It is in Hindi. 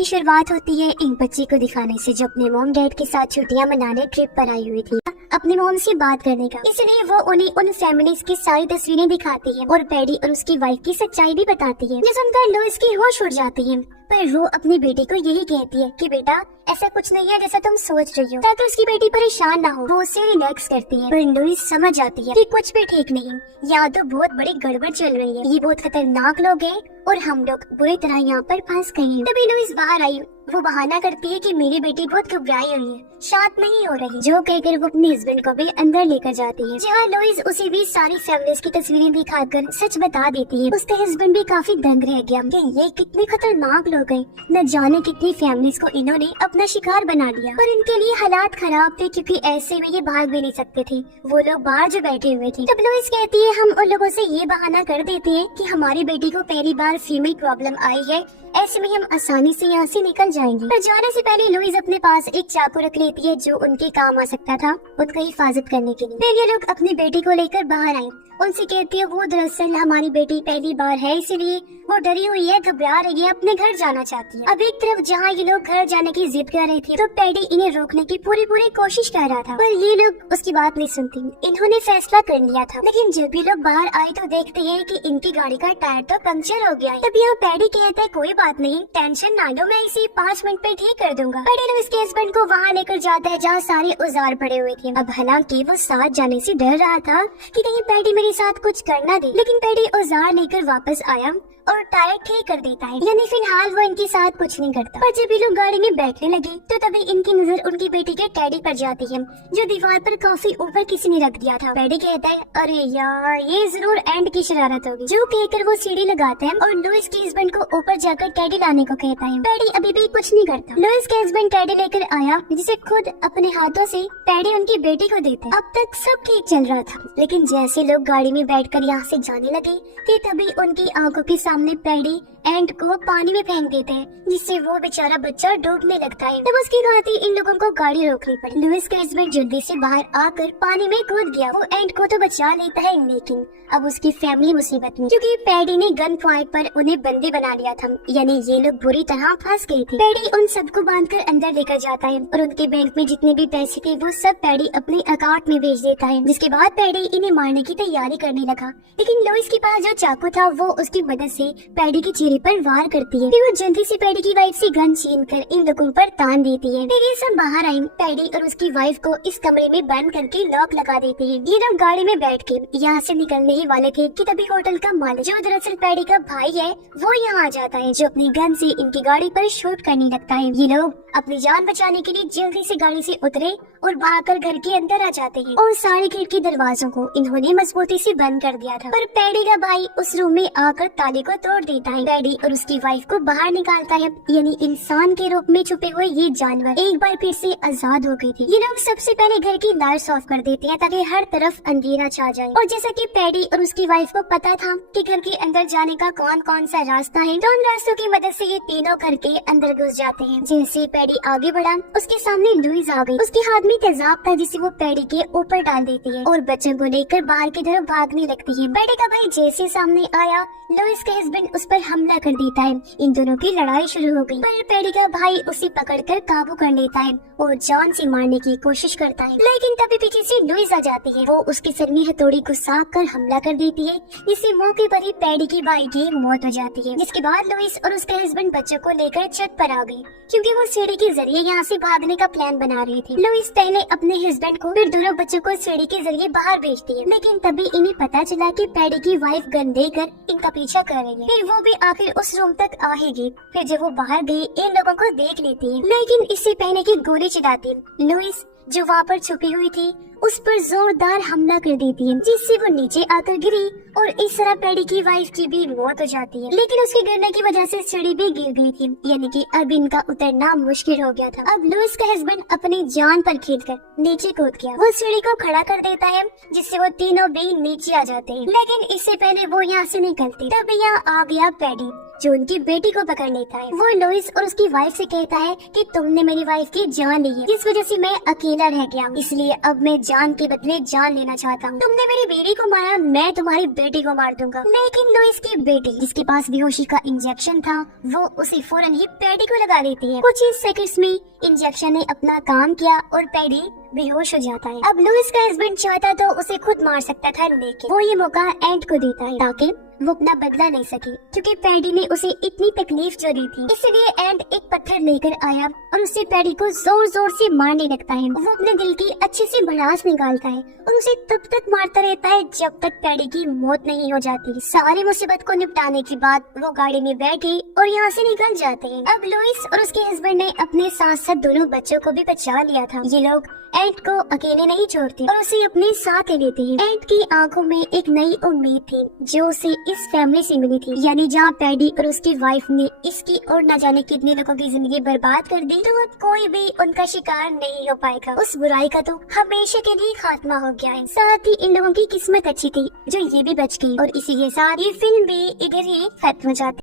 की शुरुआत होती है एक बच्चे को दिखाने से जो अपने मॉम डैड के साथ छुट्टियां मनाने ट्रिप पर आई हुई थी अपनी मॉम से बात करने का। इसलिए वो उन्हें उन फैमिलीज की सारी तस्वीरें दिखाती है और पैडी और उसकी वाइफ की सच्चाई भी बताती है। ये सुनकर लुइस की होश उड़ जाती है, पर वो अपनी बेटी को यही कहती है कि बेटा ऐसा कुछ नहीं है जैसा तुम सोच रही हो, ताकि उसकी बेटी परेशान ना हो। वो उसे रिलैक्स करती है, पर लुइस समझ जाती है कि कुछ भी ठीक नहीं, या तो बहुत बड़ी गड़बड़ चल रही है, ये बहुत खतरनाक लोग हैं और हम लोग बुरी तरह यहाँ पर फंस गए हैं। तभी लुइस बाहर आई। वो बहाना करती है कि मेरी बेटी बहुत घबराई हुई है, शांत नहीं हो रही, जो कहकर वो अपने हस्बैंड को भी अंदर लेकर जाती है, जहाँ लुइस उसे भी सारी फैमिलीज की तस्वीरें दिखाकर सच बता देती है। उसके हस्बैंड भी काफी दंग रह गया कि ये कितने खतरनाक लोग हैं, न जाने कितनी फैमिलीज को इन्होंने अपना शिकार बना लिया। पर इनके लिए हालात खराब थे क्योंकि ऐसे में ये भाग भी नहीं सकते थे, वो लोग बाहर जो बैठे हुए थे। तब लुइस कहती है हम उन लोगों से ये बहाना कर देते हैं कि हमारी बेटी को पहली बार फीमेल प्रॉब्लम आई है, ऐसे में हम आसानी से यहाँ से निकल जाएंगे। पर जाने से पहले लुइस अपने पास एक चाकू रख लेती है जो उनके काम आ सकता था उनका हिफाजत करने के लिए। फिर ये लोग अपनी बेटी को लेकर बाहर आए। उनसे कहती है वो दरअसल हमारी बेटी पहली बार है, इसलिए वो डरी हुई है, घबरा रही है, अपने घर जाना चाहती है। अब एक तरफ जहाँ ये लोग घर जाने की जिद कर रहे थे तो पैडी इन्हें रोकने की पूरी कोशिश कर रहा था, पर ये लोग उसकी बात नहीं सुनती। इन्होंने फैसला कर लिया था, लेकिन जब भी लोग बाहर आए तो देखते हैं कि इनकी गाड़ी का टायर तो पंक्चर हो गया है। तब यहाँ पैडी कहता है कोई बात नहीं, टेंशन ना लो, मैं इसे 5 मिनट में ठीक कर दूंगा। पैडी उसके हस्बैंड को वहाँ लेकर जाता है जहाँ सारे औजार पड़े हुए थे। अब हालांकि वो साथ जाने से डर रहा था कि कहीं पैडी मेरे साथ कुछ करना दे, लेकिन पैडी औजार लेकर वापस आया और टायर ठीक कर देता है, यानी फिलहाल वो इनके साथ कुछ नहीं करता। पर जब ये लोग गाड़ी में बैठने लगे तो तभी इनकी नजर उनकी बेटी के टेडी पर जाती है जो दीवार पर काफी ऊपर किसी ने रख दिया था। पैडी कहता है अरे यार ये जरूर एंड की शरारत होगी, जो कहकर वो सीढ़ी लगाते हैं और लुइस के हस्बैंड को ऊपर जाकर टेडी लाने को कहता है। पैडी अभी भी कुछ नहीं करता। लुइस के हस्बैंड टेडी लेकर आया जिसे खुद अपने हाथों से पैडी उनकी बेटी को देते। अब तक सब ठीक चल रहा था, लेकिन जैसे लोग गाड़ी में बैठकर यहाँ से जाने लगे थे तभी उनकी आंखों के सामने पैडी एंड को पानी में फेंक देते हैं, जिससे वो बेचारा बच्चा डूबने लगता है। तब उसकी खातिर इन लोगों को गाड़ी रोकनी पड़ी। लुइस का हस्बैंड जल्दी से बाहर आकर पानी में कूद गया। वो एंड को तो बचा लेता है, लेकिन अब उसकी फैमिली मुसीबत में, क्योंकि पैडी ने गन पॉइंट पर उन्हें बंदी बना लिया था, यानी ये लोग बुरी तरह फंस गए थे। पैडी उन सबको बांधकर अंदर लेकर जाता है और उनके बैंक में जितने भी पैसे थे वो सब पैडी अपने अकाउंट में भेज देता है। जिसके बाद पैडी इन्हें मारने की तैयारी करने लगा, लेकिन लुइस के पास जो चाकू था वो उसकी मदद से पैडी की चेहरे पर वार करती है। फिर वो जल्दी से पैडी की वाइफ से गन छीन कर इन लोगों पर तान देती है। फिर ये सब बाहर आए। पैडी और उसकी वाइफ को इस कमरे में बंद करके लॉक लगा देते हैं। ये लोग गाड़ी में बैठ के यहाँ से निकलने ही वाले थे कि तभी होटल का मालिक, जो दरअसल पैडी का भाई है, वो यहाँ आ जाता है, जो अपनी गन से इनकी गाड़ी पर शूट करने लगता है। ये लोग अपनी जान बचाने के लिए जल्दी से गाड़ी से उतरे और भागकर घर के अंदर आ जाते हैं और सारे खिड़की दरवाजों को इन्होंने मजबूती से बंद कर दिया था। पर पैडी का भाई उस रूम में आकर ताले को तोड़ देता है। पैडी और उसकी वाइफ को बाहर निकालता है, यानी इंसान के रूप में छुपे हुए ये जानवर एक बार फिर से आजाद हो गए थे। ये लोग सबसे पहले घर की लाइट्स ऑफ कर देते हैं ताकि हर तरफ अंधेरा छा जाए। और जैसा कि पैडी और उसकी वाइफ को पता था कि घर के अंदर जाने का कौन कौन सा रास्ता है, तो उन रास्तों की मदद से ये तीनों घर के अंदर घुस जाते हैं। जैसे पैडी आगे बढ़ा उसके सामने लुइस आ गई। उसके हाथ में तेजाब था जिसे वो पैडी के ऊपर डाल देती है और बच्चों को लेकर बाहर की तरफ भागने लगती है। पैडी का भाई जैसे सामने आया लुइस के हस्बैंड उस पर हमला कर देता है। इन दोनों की लड़ाई शुरू हो गई, पर पैडी का भाई उसे पकड़कर काबू कर लेता है और जान से मारने की कोशिश करता है, लेकिन तभी पीछे से लुइस आ जाती है। वो उसके सर में हथौड़ी घुसा कर हमला कर देती है, जिससे मौके पर ही पैडी के भाई की मौत हो जाती है। जिसके बाद लुइस और उसके हस्बैंड बच्चों को लेकर छत पर आ गई, क्योंकि वो सीढ़ी के जरिए यहाँ से भागने का प्लान बना रही थी। लुइस पहले अपने हस्बैंड को फिर दोनों बच्चों को सीढ़ी के जरिए बाहर भेजती है, लेकिन तभी इन्हें पता चला कि पैडी की वाइफ गन देकर इनका पीछा कर रही है। फिर वो भी आखिर उस रूम तक आएगी। फिर जब वो बाहर गई इन लोगों को देख लेती है, लेकिन इससे पहले कि गोली चलाती लुइस जो वहाँ पर छुपी हुई थी उस पर जोरदार हमला कर देती है, जिससे वो नीचे आकर गिरी और इस तरह पैडी की वाइफ की भी मौत हो जाती है। लेकिन उसके गिरने की वजह से सीढ़ी भी गिर गई थी, यानी कि अब इनका उतरना मुश्किल हो गया था। अब लुइस का हस्बैंड अपनी जान पर खेलकर नीचे कूद गया। वो सीढ़ी को खड़ा कर देता है, जिससे वो तीनों भी नीचे आ जाते हैं। लेकिन इससे पहले वो यहाँ से निकलते तब यहाँ आ गया पैडी, जो उनकी बेटी को पकड़ लेता है। वो लुइस और उसकी वाइफ से कहता है कि तुमने मेरी वाइफ की जान ली है, जिस वजह से मैं अकेला रह गया हूँ, इसलिए अब मैं जान के बदले जान लेना चाहता हूँ। तुमने मेरी बीवी को मारा, मैं तुम्हारी बेटी को मार दूंगा। लेकिन लुइस की बेटी, जिसके पास बेहोशी का इंजेक्शन था, वो उसे फौरन ही पैडी को लगा देती है। कुछ ही सेकंड्स में इंजेक्शन ने अपना काम किया और पैडी बेहोश हो जाता है। अब लुइस का हस्बैंड चाहता तो उसे खुद मार सकता था, लेकिन वो ये मौका एंट को देता है ताकि वो अपना बदला नहीं सके, क्योंकि पैडी ने उसे इतनी तकलीफ जो दी थी। इसलिए एंट एक पत्थर लेकर आया और उससे पैडी को जोर जोर से मारने लगता है। वो अपने दिल की अच्छे से भड़ास निकालता है और उसे तब तक मारता रहता है जब तक पैडी की मौत नहीं हो जाती। सारी मुसीबत को निपटाने के बाद वो गाड़ी में बैठे और यहाँ से निकल जाते हैं। अब लुइस और उसके हस्बैंड ने अपने साथ साथ दोनों बच्चों को भी बचा लिया था। ये लोग एंट को अकेले नहीं छोड़ते और उसे अपने साथ ले लेते हैं। एंट की आंखों में एक नई उम्मीद थी जो उसे इस फैमिली से मिली थी, यानी जहाँ पैडी और उसकी वाइफ ने इसकी और न जाने कितने लोगों की जिंदगी बर्बाद कर दी, तो अब कोई भी उनका शिकार नहीं हो पाएगा। उस बुराई का तो हमेशा के लिए खात्मा हो गया है। साथ ही इन लोगों की किस्मत अच्छी थी जो ये भी बच गई, और इसी के साथ ये फिल्म भी इधर ही खत्म हो जाती।